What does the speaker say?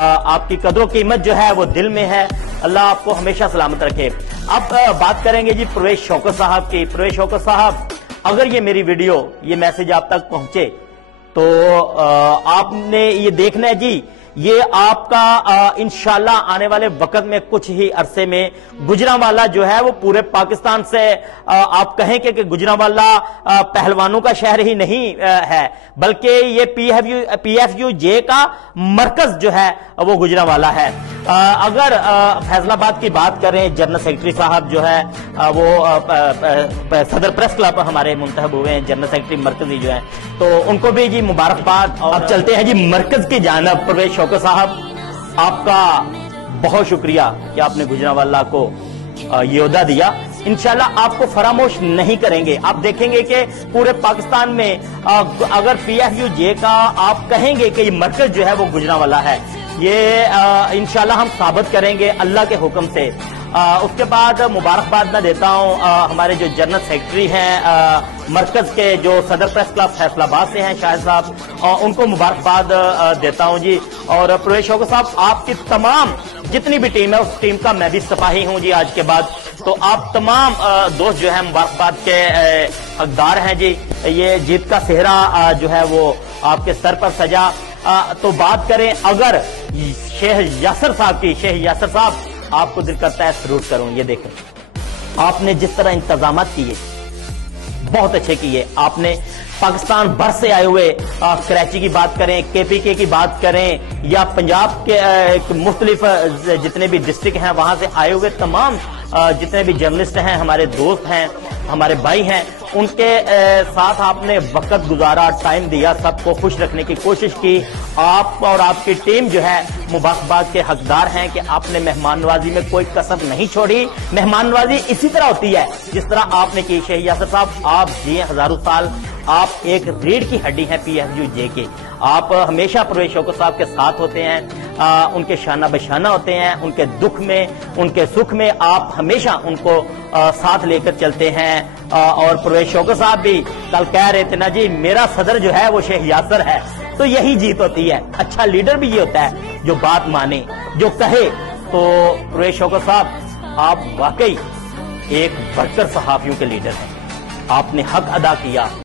آپ کی قدر و قیمت جو ہے وہ دل میں ہے. اللہ آپ کو ہمیشہ سلامت رکھے. اب بات کریں گے جی پرویز شوکت صاحب کی. پرویز شوکت صاحب، اگر یہ میری ویڈیو، یہ میسج آپ تک پہنچے تو آپ نے یہ دیکھنا ہے جی، یہ آپ کا انشاءاللہ آنے والے وقت میں کچھ ہی عرصے میں گجرانوالہ جو ہے وہ پورے پاکستان سے آپ کہیں کہ گجرانوالہ پہلوانوں کا شہر ہی نہیں ہے، بلکہ یہ پی ایف یو جے کا مرکز جو ہے وہ گجرانوالہ ہے. اگر فیصل آباد کی بات کریں، جنرل سیکرٹری صاحب جو ہے وہ صدر پریس کلب ہمارے منتخب ہوئے ہیں، جنرل سیکرٹری مرکزی جو ہیں، تو ان کو بھی جی مبارکباد. اب چلتے ہیں جی مرکز کی جانب. پرویز شوکت صاحب، آپ کا بہت شکریہ کہ آپ نے گجرانوالہ کو یہ عہدہ دیا. انشاءاللہ آپ کو فراموش نہیں کریں گے. آپ دیکھیں گے کہ پورے پاکستان میں اگر پی ایف یو جے کا آپ کہیں گے کہ یہ مرکز جو ہے وہ گجرانوالہ ہے، یہ انشاءاللہ ہم ثابت کریں گے اللہ کے حکم سے. اس کے بعد مبارکباد میں دیتا ہوں ہمارے جو جنرل سیکرٹری ہیں مرکز کے، جو صدر پریس کلب فیصل آباد سے ہیں، شاہد صاحب، ان کو مبارکباد دیتا ہوں جی. اور پرویز شوکت صاحب، آپ کی تمام جتنی بھی ٹیم ہے اس ٹیم کا میں بھی سپاہی ہوں جی آج کے بعد. تو آپ تمام دوست جو ہیں مبارکباد کے حقدار ہیں جی. یہ جیت کا صحرا جو ہے وہ آپ کے سر پر سجا. تو بات کریں اگر شیخ یاسر صاحب کی، شیخ یاسر صاحب آپ کو دل کرتا ہے سلوٹ کروں. یہ دیکھیں آپ نے جس طرح انتظامات کیے، بہت اچھے کیے. آپ نے پاکستان بھر سے آئے ہوئے، کراچی کی بات کریں، کے پی کے کی بات کریں، یا پنجاب کے مختلف جتنے بھی ڈسٹرکٹ ہیں وہاں سے آئے ہوئے تمام جتنے بھی جرنلسٹ ہیں، ہمارے دوست ہیں، ہمارے بھائی ہیں، ان کے ساتھ آپ نے وقت گزارا، ٹائم دیا، سب کو خوش رکھنے کی کوشش کی. آپ اور آپ کی ٹیم جو ہے مبارکباد کے حقدار ہیں کہ آپ نے مہمان نوازی میں کوئی کسر نہیں چھوڑی. مہمان نوازی اسی طرح ہوتی ہے جس طرح آپ نے کی. شیخ یاسر صاحب، آپ جیے ہزاروں سال. آپ ایک ریڑھ کی ہڈی ہیں پی ایف یو جے کے. آپ ہمیشہ پرویز شوکت صاحب کے ساتھ ہوتے ہیں، ان کے شانہ بشانہ ہوتے ہیں، ان کے دکھ میں، ان کے سکھ میں آپ ہمیشہ ان کو ساتھ لے کر چلتے ہیں. اور پرویز شوکت صاحب بھی کل کہہ رہے تھے نا جی، میرا صدر جو ہے وہ شیخ یاسر ہے. تو یہی جیت ہوتی ہے. اچھا لیڈر بھی یہ ہوتا ہے جو بات مانے، جو کہے. تو پرویز شوکت صاحب، آپ واقعی ایک بڑھ کر صحافیوں کے لیڈر ہیں. آپ نے حق ادا کیا.